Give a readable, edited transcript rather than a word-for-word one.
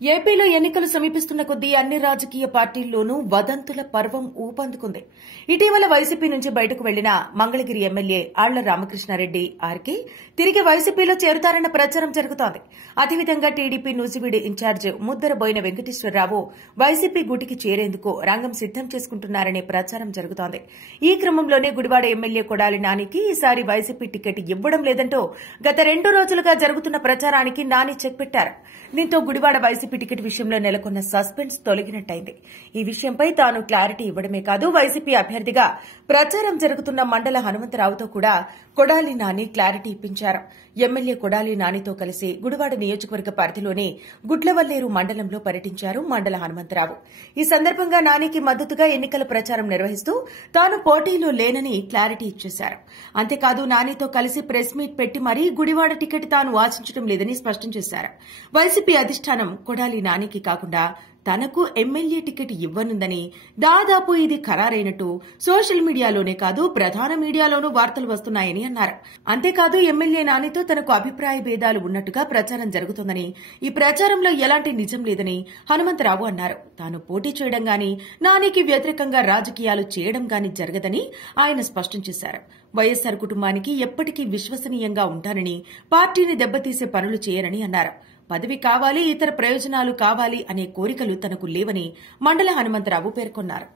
ఏపీలో ఎన్నికలు సమీపిస్తున్న కొద్దీ అన్ని రాజకీయ పార్టీల్లోనూ వదంతుల పర్వం ఊపందుకుంది. ఇటీవల వైసీపీ నుంచి బయటకు వెళ్లిన మంగళగిరి ఎమ్మెల్యే ఆళ్ల రామకృష్ణారెడ్డి ఆర్కే తిరిగి వైసీపీలో చేరుతారన్న ప్రచారం జరుగుతోంది. అదేవిధంగా టీడీపీ నూజివీడు ఇన్ఛార్జ్ ముద్దర బోయిన వెంకటేశ్వరరావు వైసీపీ గూటికి చేరేందుకు రంగం సిద్దం చేసుకుంటున్నారనే ప్రచారం జరుగుతోంది. ఈ క్రమంలోనే గుడివాడ ఎమ్మెల్యే కొడాలి నానికి ఈసారి వైసీపీ టికెట్ ఇవ్వడం లేదంటూ గత 2 రోజులుగా జరుగుతున్న ప్రచారానికి నాని చెక్ పెట్టారు. దీంతో గుడివాడ వైసీపీ టికెట్ విషయంలో నెలకొన్న సస్పెన్స్ తొలగినట్టయింది. ఈ విషయంపై తాను క్లారిటీ ఇవ్వడమే కాదు, వైసీపీ అభ్యర్థిగా ప్రచారం జరుగుతున్న మండల హనుమంతరావుతో కూడా కొడాలి నాని క్లారిటీ ఇప్పించారు. ఎమ్మెల్యే కొడాలి నానితో కలిసి గుడివాడ నియోజకవర్గ పరిధిలోని గుడ్లవల్లేరు మండలంలో పర్యటించారు మండల హనుమంతరావు. ఈ సందర్భంగా నానికి మద్దతుగా ఎన్నికల ప్రచారం నిర్వహిస్తూ తాను పోటీలో లేనని క్లారిటీ ఇచ్చేశారు. అంతేకాదు, నానితో కలిసి ప్రెస్ మీట్ పెట్టి మరీ గుడివాడ టికెట్ తాను ఆశించడం లేదని స్పష్టం చేశారు. వైసీపీ అధిష్టానం కొడాలి నానికి కాకుండా తనకు ఎమ్మెల్యే టికెట్ ఇవ్వనుందని, దాదాపు ఇది ఖరారైనట్టు సోషల్ మీడియాలోనే కాదు ప్రధాన మీడియాలోనూ వార్తలు వస్తున్నాయని అన్నారు. అంతేకాదు, ఎమ్మెల్యే నానితో తనకు అభిప్రాయ భేదాలు ఉన్నట్టుగా ప్రచారం జరుగుతోందని, ఈ ప్రచారంలో ఎలాంటి నిజం లేదని హనుమంతరావు అన్నారు. తాను పోటీ చేయడం గాని, నానికి వ్యతిరేకంగా రాజకీయాలు చేయడం గాని జరగదని ఆయన స్పష్టం చేశారు. వైఎస్సార్ కుటుంబానికి ఎప్పటికీ విశ్వసనీయంగా ఉంటానని, పార్టీని దెబ్బతీసే పనులు చేయనని అన్నారు. పదవి కావాలి, ఇతర ప్రయోజనాలు కావాలి అనే కోరికలు తనకు లేవని మండల హనుమంతరావు పేర్కొన్నారు.